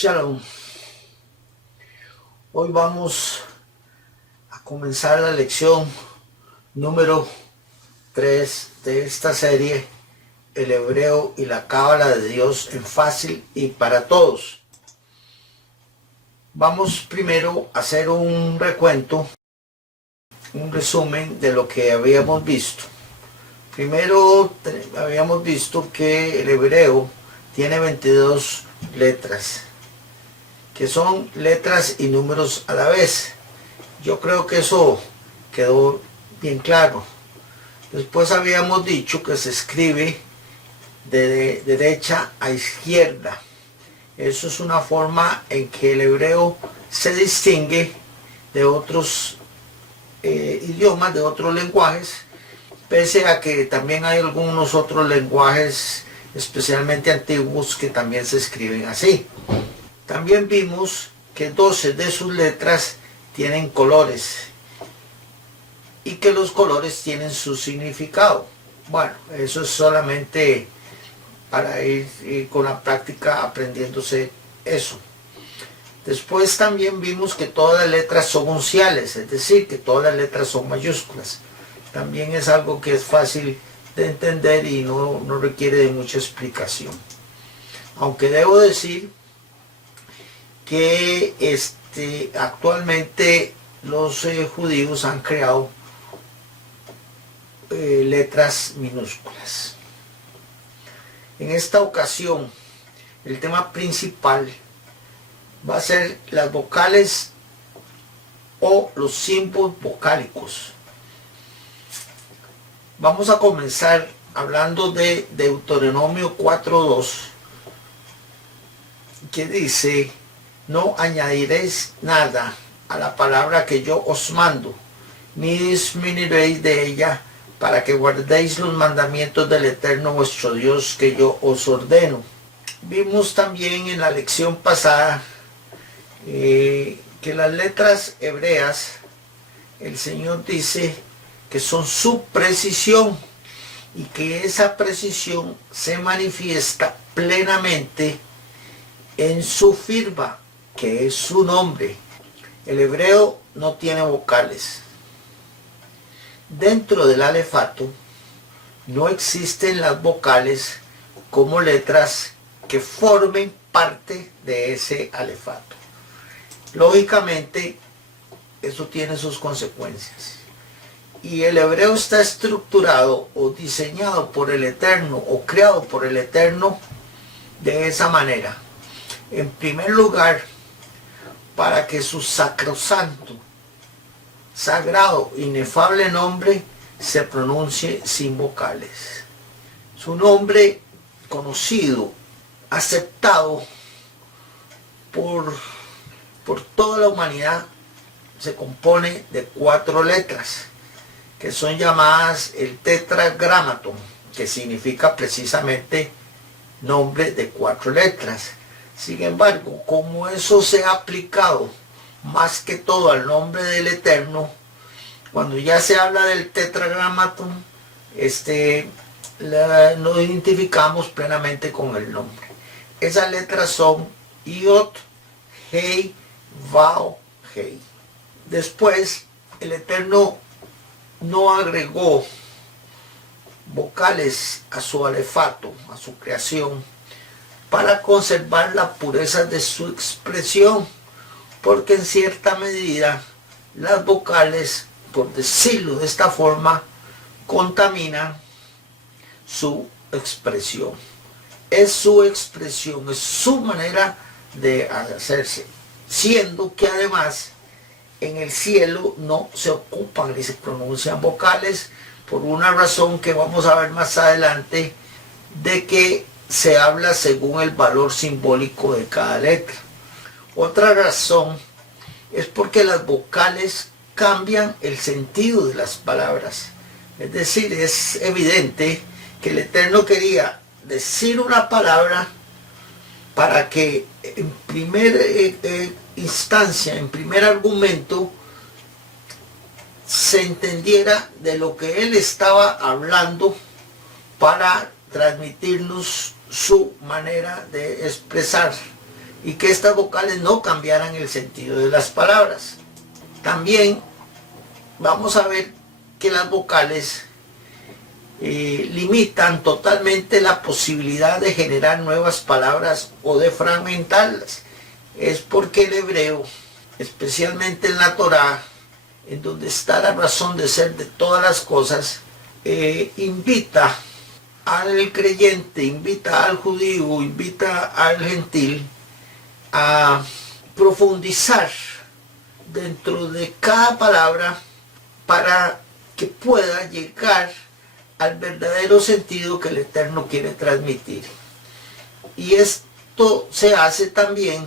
Shalom. Hoy vamos a comenzar la lección número 3 de esta serie, el hebreo y la cábala de Dios en fácil y para todos. Vamos primero a hacer un recuento, un resumen de lo que habíamos visto. Primero habíamos visto que el hebreo tiene 22 letras, que son letras y números a la vez. Yo creo que eso quedó bien claro. Después habíamos dicho que se escribe de derecha a izquierda. Eso es una forma en que el hebreo se distingue de otros idiomas, de otros lenguajes, pese a que también hay algunos otros lenguajes, especialmente antiguos, que también se escriben así. También vimos que 12 de sus letras tienen colores y que los colores tienen su significado. Bueno, eso es solamente para ir con la práctica aprendiéndose eso. Después también vimos que todas las letras son unciales, es decir, que todas las letras son mayúsculas. También es algo que es fácil de entender y no requiere de mucha explicación. Aunque debo decir que actualmente los judíos han creado letras minúsculas. En esta ocasión, el tema principal va a ser las vocales o los símbolos vocálicos. Vamos a comenzar hablando de Deuteronomio 4:2, que dice: no añadiréis nada a la palabra que yo os mando, ni disminuiréis de ella, para que guardéis los mandamientos del Eterno vuestro Dios que yo os ordeno. Vimos también en la lección pasada que las letras hebreas, el Señor dice que son su precisión y que esa precisión se manifiesta plenamente en su firma, que es su nombre. El hebreo no tiene vocales. Dentro del alefato no existen las vocales como letras que formen parte de ese alefato. Lógicamente, eso tiene sus consecuencias. Y el hebreo está estructurado o diseñado por el Eterno o creado por el Eterno de esa manera. En primer lugar, para que su sacrosanto, sagrado, inefable nombre se pronuncie sin vocales. Su nombre conocido, aceptado por toda la humanidad, se compone de 4 letras, que son llamadas el tetragramaton, que significa precisamente nombre de 4 letras. Sin embargo, como eso se ha aplicado más que todo al nombre del Eterno, cuando ya se habla del tetragramaton, nos identificamos plenamente con el nombre. Esas letras son Iot, Hei, Vau, Hei. Después, el Eterno no agregó vocales a su alefato, a su creación, para conservar la pureza de su expresión, porque en cierta medida las vocales, por decirlo de esta forma, contaminan su expresión. Es su expresión, es su manera de hacerse, siendo que además en el cielo no se ocupan ni se pronuncian vocales, por una razón que vamos a ver más adelante, de que se habla según el valor simbólico de cada letra. Otra razón es porque las vocales cambian el sentido de las palabras. Es decir, es evidente que el Eterno quería decir una palabra para que en primera instancia, en primer argumento, se entendiera de lo que Él estaba hablando para transmitirnos su manera de expresar y que estas vocales no cambiaran el sentido de las palabras. También vamos a ver que las vocales limitan totalmente la posibilidad de generar nuevas palabras o de fragmentarlas. Es porque el hebreo, especialmente en la Torá, en donde está la razón de ser de todas las cosas, invita al creyente, invita al judío, invita al gentil a profundizar dentro de cada palabra para que pueda llegar al verdadero sentido que el Eterno quiere transmitir. Y esto se hace también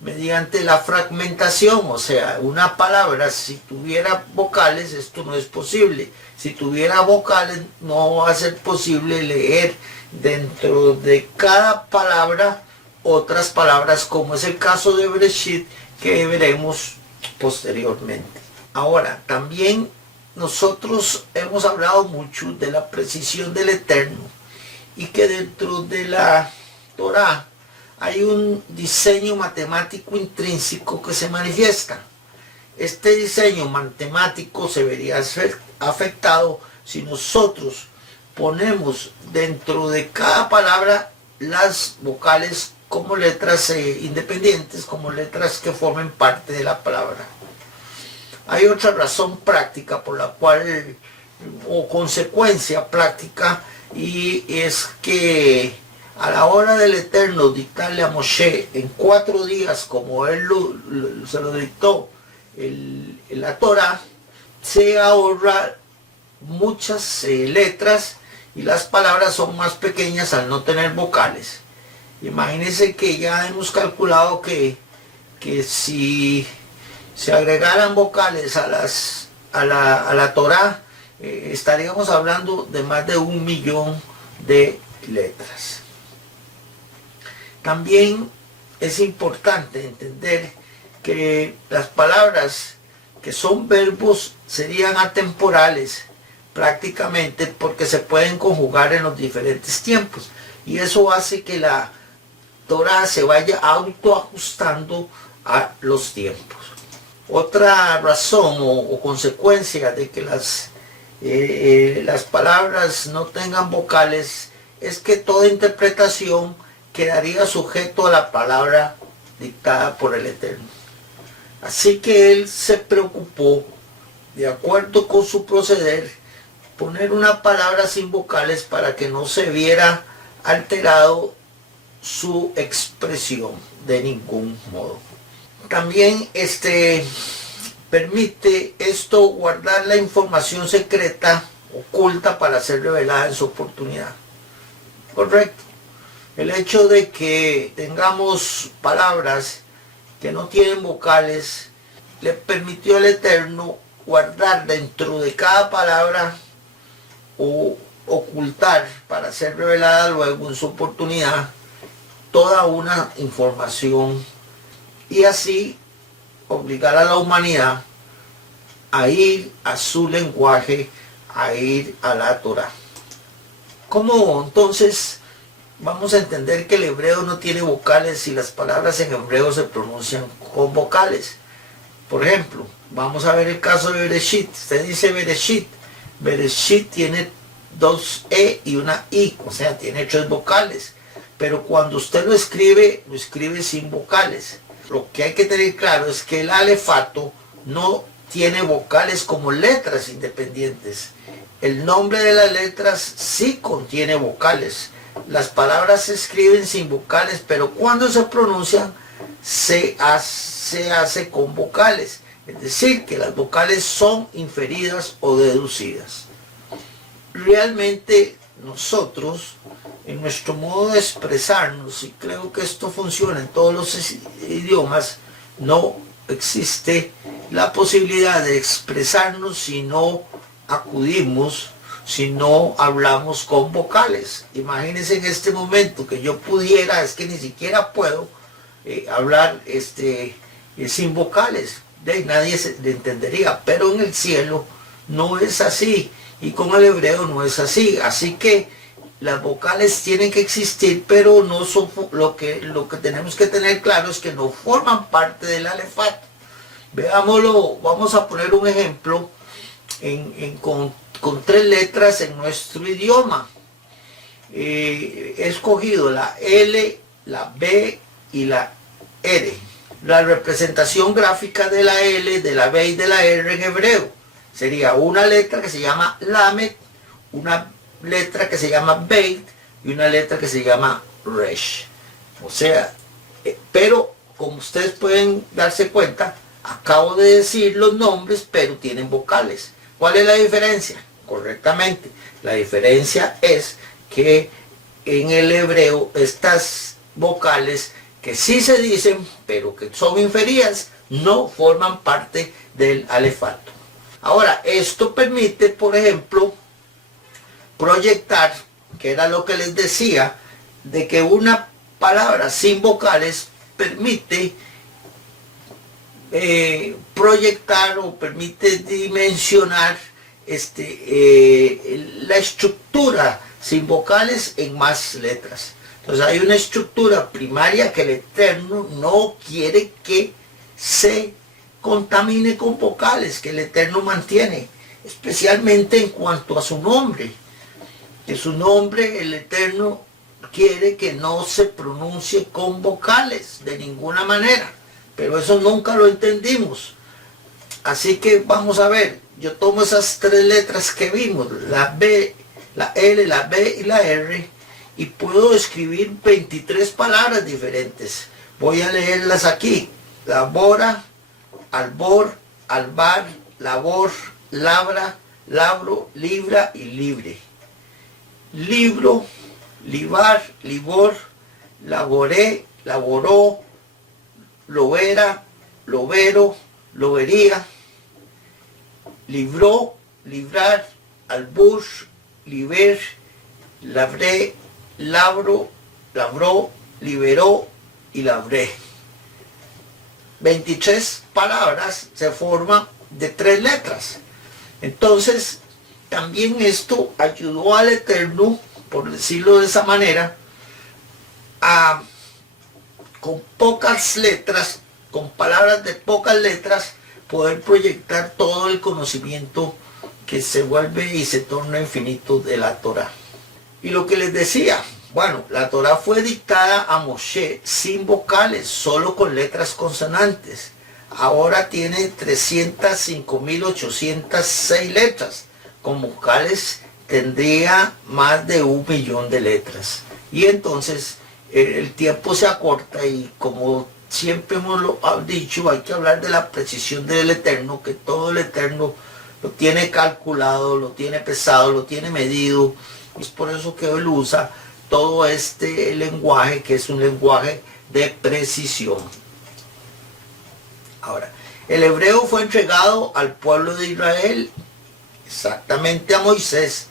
mediante la fragmentación, o sea, una palabra, si tuviera vocales, esto no es posible. Si tuviera vocales, no va a ser posible leer dentro de cada palabra otras palabras, como es el caso de Bereshit, que veremos posteriormente. Ahora, también nosotros hemos hablado mucho de la precisión del Eterno y que dentro de la Torá hay un diseño matemático intrínseco que se manifiesta. Este diseño matemático se vería afectado si nosotros ponemos dentro de cada palabra las vocales como letras independientes, como letras que formen parte de la palabra. Hay otra razón práctica por la cual, o consecuencia práctica, y es que a la hora del Eterno dictarle a Moshe en 4 días, como él se lo dictó la Torah, se ahorra muchas letras y las palabras son más pequeñas al no tener vocales. Imagínense que ya hemos calculado que si se agregaran vocales a la Torá, estaríamos hablando de más de 1 millón de letras. También es importante entender que las palabras que son verbos serían atemporales prácticamente porque se pueden conjugar en los diferentes tiempos, y eso hace que la Torá se vaya autoajustando a los tiempos. Otra razón o consecuencia de que las palabras no tengan vocales es que toda interpretación quedaría sujeto a la palabra dictada por el Eterno. Así que él se preocupó, de acuerdo con su proceder, poner una palabra sin vocales para que no se viera alterado su expresión de ningún modo. También permite esto guardar la información secreta, oculta, para ser revelada en su oportunidad. Correcto. El hecho de que tengamos palabras que no tienen vocales le permitió al Eterno guardar dentro de cada palabra o ocultar para ser revelada luego en su oportunidad toda una información, y así obligar a la humanidad a ir a su lenguaje, a ir a la Torá. ¿Cómo entonces vamos a entender que el hebreo no tiene vocales si las palabras en hebreo se pronuncian con vocales? Por ejemplo, vamos a ver el caso de Bereshit. Usted dice Bereshit. Bereshit tiene 2 E y una I, o sea, tiene 3 vocales. Pero cuando usted lo escribe sin vocales. Lo que hay que tener claro es que el alefato no tiene vocales como letras independientes. El nombre de las letras sí contiene vocales. Las palabras se escriben sin vocales, pero cuando se pronuncian se hace con vocales. Es decir, que las vocales son inferidas o deducidas. Realmente nosotros, en nuestro modo de expresarnos, y creo que esto funciona en todos los idiomas, no existe la posibilidad de expresarnos si no acudimos, si no hablamos con vocales. Imagínense en este momento que yo pudiera, es que ni siquiera puedo hablar sin vocales, nadie le entendería, pero en el cielo no es así, y con el hebreo no es así. Así que las vocales tienen que existir, pero no son, lo que tenemos que tener claro es que no forman parte del alefato. Veámoslo, vamos a poner un ejemplo con 3 letras en nuestro idioma. He escogido la L, la B y la R. La representación gráfica de la L, de la B y de la R en hebreo sería una letra que se llama Lamed, una letra que se llama Beit y una letra que se llama Resh. O sea, pero como ustedes pueden darse cuenta, acabo de decir los nombres, pero tienen vocales. ¿Cuál es la diferencia? Correctamente, la diferencia es que en el hebreo estas vocales que sí se dicen, pero que son inferidas, no forman parte del alefato. Ahora, esto permite, por ejemplo, proyectar, que era lo que les decía, de que una palabra sin vocales permite proyectar o permite dimensionar la estructura sin vocales en más letras. Entonces hay una estructura primaria que el Eterno no quiere que se contamine con vocales, que el Eterno mantiene, especialmente en cuanto a su nombre. Que su nombre, el Eterno, quiere que no se pronuncie con vocales de ninguna manera, pero eso nunca lo entendimos. Así que vamos a ver, yo tomo esas 3 letras que vimos, la B, la L, la B y la R, y puedo escribir 23 palabras diferentes. Voy a leerlas aquí: labora, albor, albar, labor, labra, labro, libra y libre. Libro, libar, libor, laboré, laboró, lobera, lobero, lobería, libró, librar, albur, liber, labré, labro, labró, liberó y labré. 23 palabras se forman de 3 letras. Entonces, también esto ayudó al Eterno, por decirlo de esa manera, a, con pocas letras, con palabras de pocas letras, poder proyectar todo el conocimiento que se vuelve y se torna infinito de la Torá. Y lo que les decía, bueno, la Torá fue dictada a Moshe sin vocales, solo con letras consonantes. Ahora tiene 305.806 letras. Con vocales tendría más de 1 millón de letras. Y entonces el tiempo se acorta, y como siempre hemos dicho, hay que hablar de la precisión del Eterno, que todo el Eterno lo tiene calculado, lo tiene pesado, lo tiene medido. Es por eso que él usa todo este lenguaje, que es un lenguaje de precisión. Ahora, el hebreo fue entregado al pueblo de Israel, exactamente a Moisés,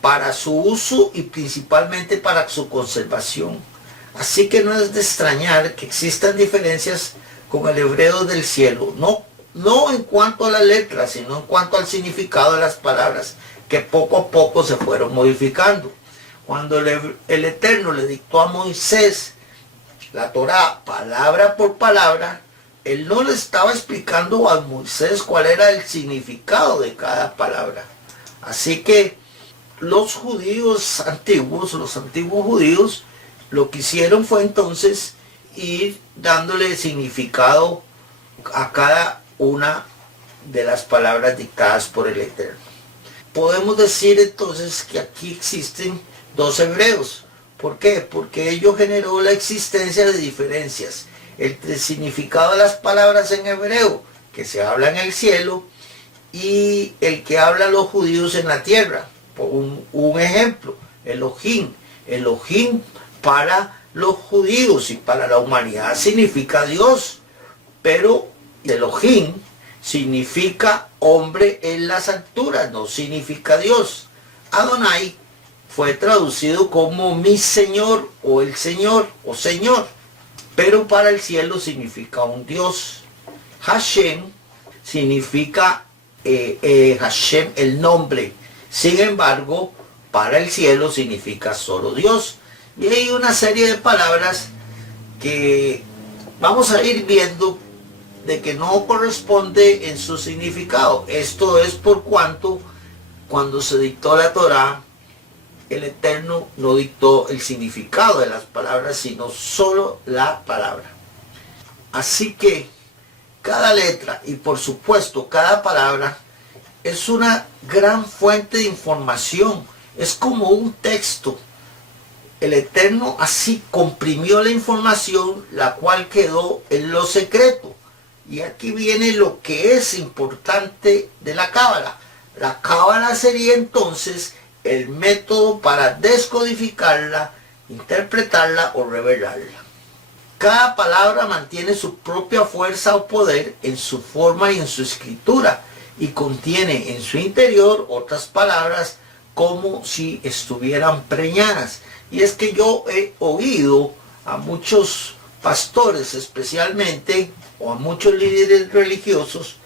para su uso y principalmente para su conservación. Así que no es de extrañar que existan diferencias con el hebreo del cielo, no en cuanto a las letras, sino en cuanto al significado de las palabras, que poco a poco se fueron modificando. Cuando el Eterno le dictó a Moisés la Torá palabra por palabra, él no le estaba explicando a Moisés cuál era el significado de cada palabra. Así que los judíos antiguos, los antiguos judíos, lo que hicieron fue entonces ir dándole significado a cada una de las palabras dictadas por el Eterno. Podemos decir entonces que aquí existen 2 hebreos. ¿Por qué? Porque ello generó la existencia de diferencias entre el significado de las palabras en hebreo que se habla en el cielo y el que hablan los judíos en la tierra. Por un ejemplo, Elohim. Elohim para los judíos y para la humanidad significa Dios, pero Elohim significa hombre en las alturas, no significa Dios. Adonai fue traducido como mi Señor o el Señor o Señor, pero para el cielo significa un Dios. Hashem significa Hashem, el nombre. Sin embargo, para el cielo significa solo Dios. Y hay una serie de palabras que vamos a ir viendo de que no corresponde en su significado. Esto es por cuanto cuando se dictó la Torá, el Eterno no dictó el significado de las palabras, sino solo la palabra. Así que cada letra y por supuesto cada palabra es una gran fuente de información. Es como un texto. El Eterno así comprimió la información, la cual quedó en lo secreto. Y aquí viene lo que es importante de la Cábala. La Cábala sería entonces el método para descodificarla, interpretarla o revelarla. Cada palabra mantiene su propia fuerza o poder en su forma y en su escritura, y contiene en su interior otras palabras como si estuvieran preñadas. Y es que yo he oído a muchos pastores especialmente, o a muchos líderes religiosos,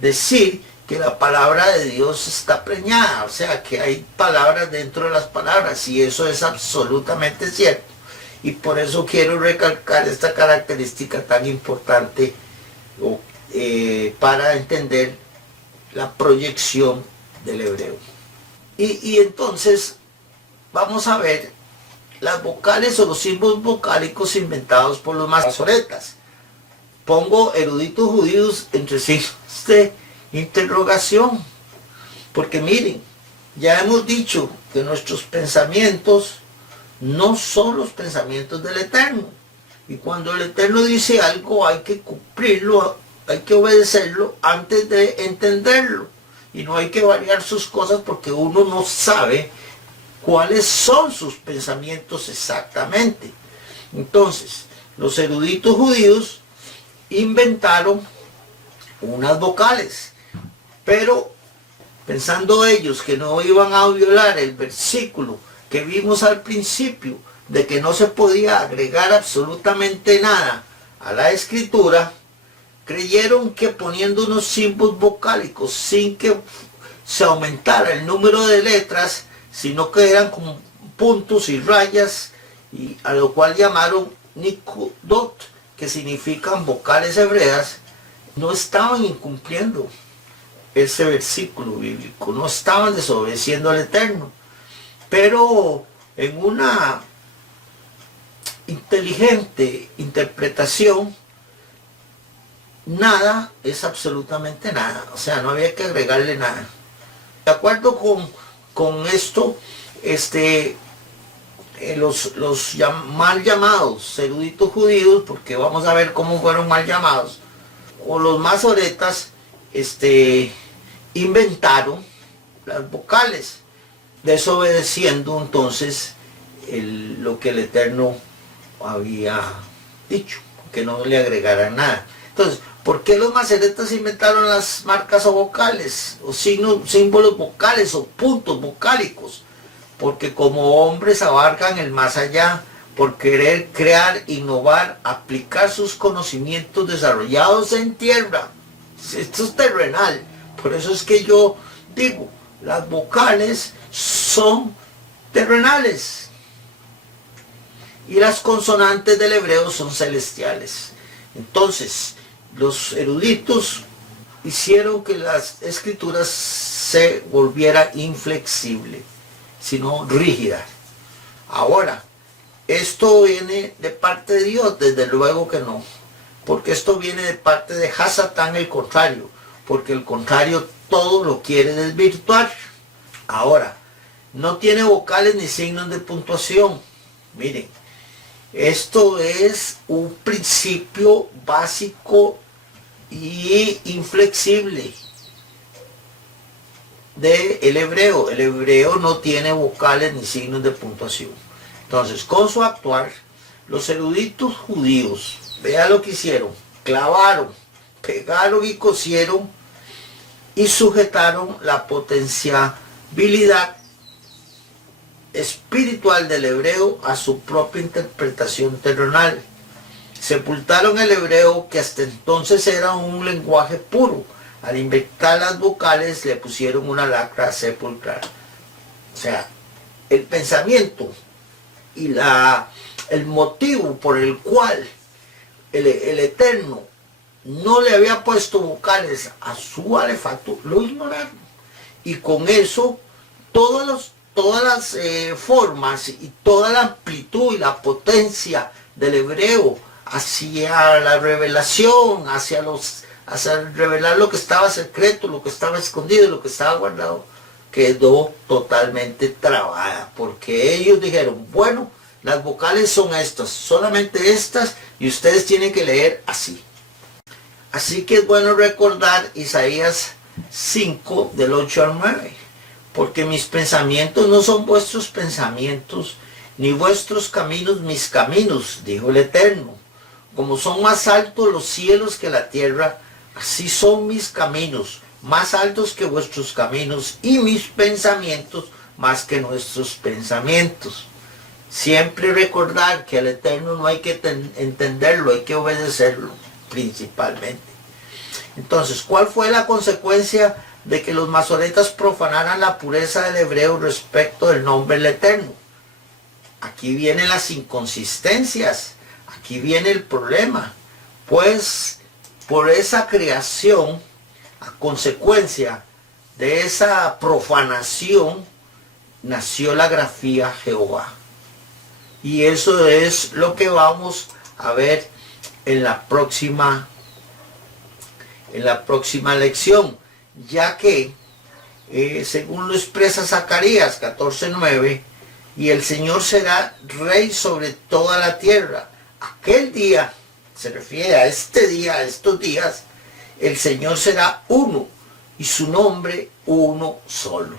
decir que la palabra de Dios está preñada, o sea que hay palabras dentro de las palabras, y eso es absolutamente cierto. Y por eso quiero recalcar esta característica tan importante para entender la proyección del hebreo. Y entonces vamos a ver las vocales o los símbolos vocálicos inventados por los masoretas. Pongo eruditos judíos entre signos de interrogación, porque miren, ya hemos dicho que nuestros pensamientos no son los pensamientos del Eterno, y cuando el Eterno dice algo hay que cumplirlo, hay que obedecerlo antes de entenderlo, y no hay que variar sus cosas porque uno no sabe cuáles son sus pensamientos exactamente. Entonces, los eruditos judíos inventaron unas vocales, pero pensando ellos que no iban a violar el versículo que vimos al principio, de que no se podía agregar absolutamente nada a la escritura, creyeron que poniendo unos símbolos vocálicos sin que se aumentara el número de letras, sino que eran como puntos y rayas, y a lo cual llamaron nikudot, que significan vocales hebreas, no estaban incumpliendo ese versículo bíblico, no estaban desobedeciendo al Eterno. Pero en una inteligente interpretación, nada es absolutamente nada, o sea, no había que agregarle nada. De acuerdo con esto, los mal llamados eruditos judíos, porque vamos a ver cómo fueron mal llamados, o los masoretas, inventaron las vocales, desobedeciendo entonces lo que el Eterno había dicho, que no le agregaran nada. Entonces, ¿por qué los masoretas inventaron las marcas o vocales, o símbolos vocales o puntos vocálicos? Porque como hombres abarcan el más allá, por querer crear, innovar, aplicar sus conocimientos desarrollados en tierra. Esto es terrenal. Por eso es que yo digo, las vocales son terrenales y las consonantes del hebreo son celestiales. Entonces, los eruditos hicieron que las escrituras se volviera inflexible, sino rígida. Ahora, esto viene de parte de Dios, desde luego que no, porque esto viene de parte de Hasatán, el contrario, porque el contrario todo lo quiere desvirtuar. Ahora, no tiene vocales ni signos de puntuación. Miren, esto es un principio básico y inflexible del hebreo. El hebreo no tiene vocales ni signos de puntuación. Entonces, con su actuar, los eruditos judíos, vea lo que hicieron, clavaron, pegaron y cosieron y sujetaron la potencialidad espiritual del hebreo a su propia interpretación terrenal. Sepultaron el hebreo, que hasta entonces era un lenguaje puro. Al inventar las vocales le pusieron una lacra sepulcral. O sea, el pensamiento y el motivo por el cual el Eterno no le había puesto vocales a su alefato, lo ignoraron. Y con eso todas las formas y toda la amplitud y la potencia del hebreo hacia la revelación, hacia revelar lo que estaba secreto, lo que estaba escondido, lo que estaba guardado, quedó totalmente trabada, porque ellos dijeron, bueno, las vocales son estas, solamente estas, y ustedes tienen que leer así. Así que es bueno recordar Isaías 5, del 8 al 9, porque mis pensamientos no son vuestros pensamientos, ni vuestros caminos mis caminos, dijo el Eterno. Como son más altos los cielos que la tierra, así son mis caminos, más altos que vuestros caminos, y mis pensamientos más que nuestros pensamientos. Siempre recordar que al Eterno no hay que entenderlo, hay que obedecerlo principalmente. Entonces, ¿cuál fue la consecuencia de que los masoretas profanaran la pureza del hebreo respecto del nombre del Eterno? Aquí vienen las inconsistencias, aquí viene el problema, pues por esa creación, a consecuencia de esa profanación, nació la grafía Jehová. Y eso es lo que vamos a ver en la próxima lección, ya que según lo expresa Zacarías 14:9, y el Señor será rey sobre toda la tierra. Aquel día, se refiere a este día, a estos días, el Señor será uno y su nombre uno solo.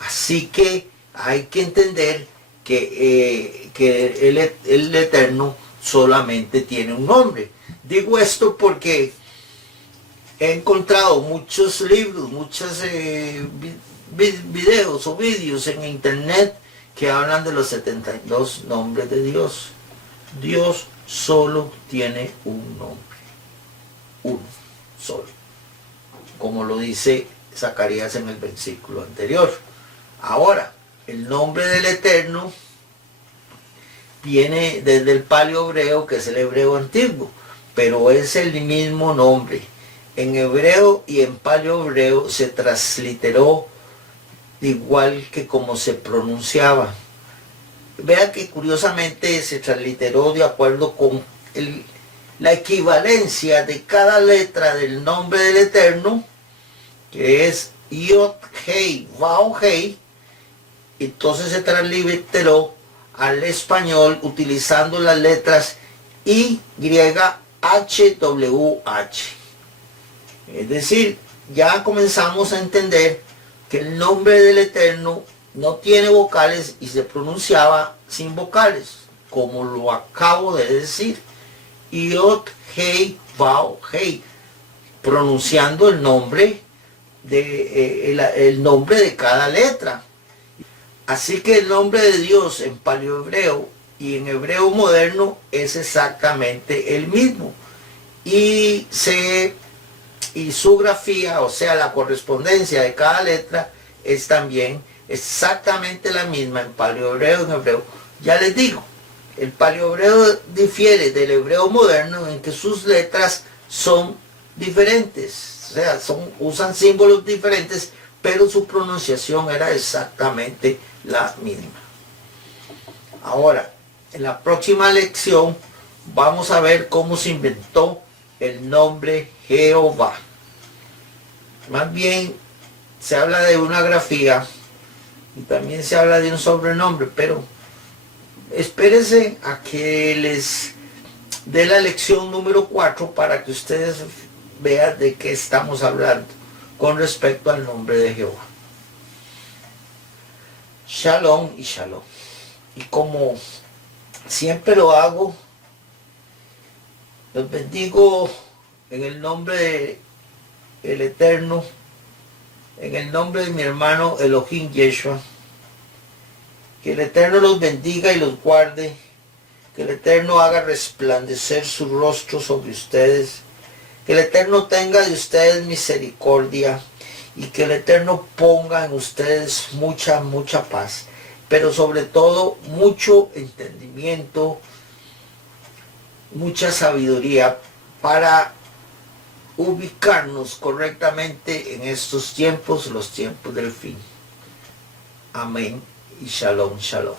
Así que hay que entender que el Eterno solamente tiene un nombre. Digo esto porque he encontrado muchos libros, muchos videos o vídeos en internet que hablan de los 72 nombres de Dios. Dios solo tiene un nombre, uno solo, como lo dice Zacarías en el versículo anterior. Ahora, el nombre del Eterno viene desde el paleohebreo, que es el hebreo antiguo, pero es el mismo nombre. En hebreo y en paleohebreo se transliteró igual que como se pronunciaba. Vean que curiosamente se transliteró de acuerdo con la equivalencia de cada letra del nombre del Eterno, que es Yod, Hei, Vav, Hei. Entonces se transliteró al español utilizando las letras Y, H, W, H. Es decir, ya comenzamos a entender que el nombre del Eterno no tiene vocales y se pronunciaba sin vocales, como lo acabo de decir. Yod, Hei, Vav, Hei, pronunciando el nombre de cada letra. Así que el nombre de Dios en paleohebreo y en hebreo moderno es exactamente el mismo. Y su grafía, o sea, la correspondencia de cada letra, es también exactamente la misma en paleohebreo y en hebreo. Ya les digo, el paleohebreo difiere del hebreo moderno en que sus letras son diferentes, o sea, usan símbolos diferentes, pero su pronunciación era exactamente la misma. Ahora, en la próxima lección vamos a ver cómo se inventó el nombre Jehová. Más bien se habla de una grafía y también se habla de un sobrenombre, pero espérense a que les dé la lección número 4 para que ustedes vean de qué estamos hablando con respecto al nombre de Jehová. Shalom y shalom. Y como siempre lo hago, los bendigo en el nombre del Eterno, en el nombre de mi hermano Elohim Yeshua. Que el Eterno los bendiga y los guarde, que el Eterno haga resplandecer su rostro sobre ustedes, que el Eterno tenga de ustedes misericordia y que el Eterno ponga en ustedes mucha paz. pero sobre todo mucho entendimiento, mucha sabiduría para ubicarnos correctamente en estos tiempos, los tiempos del fin. Amén y shalom, shalom.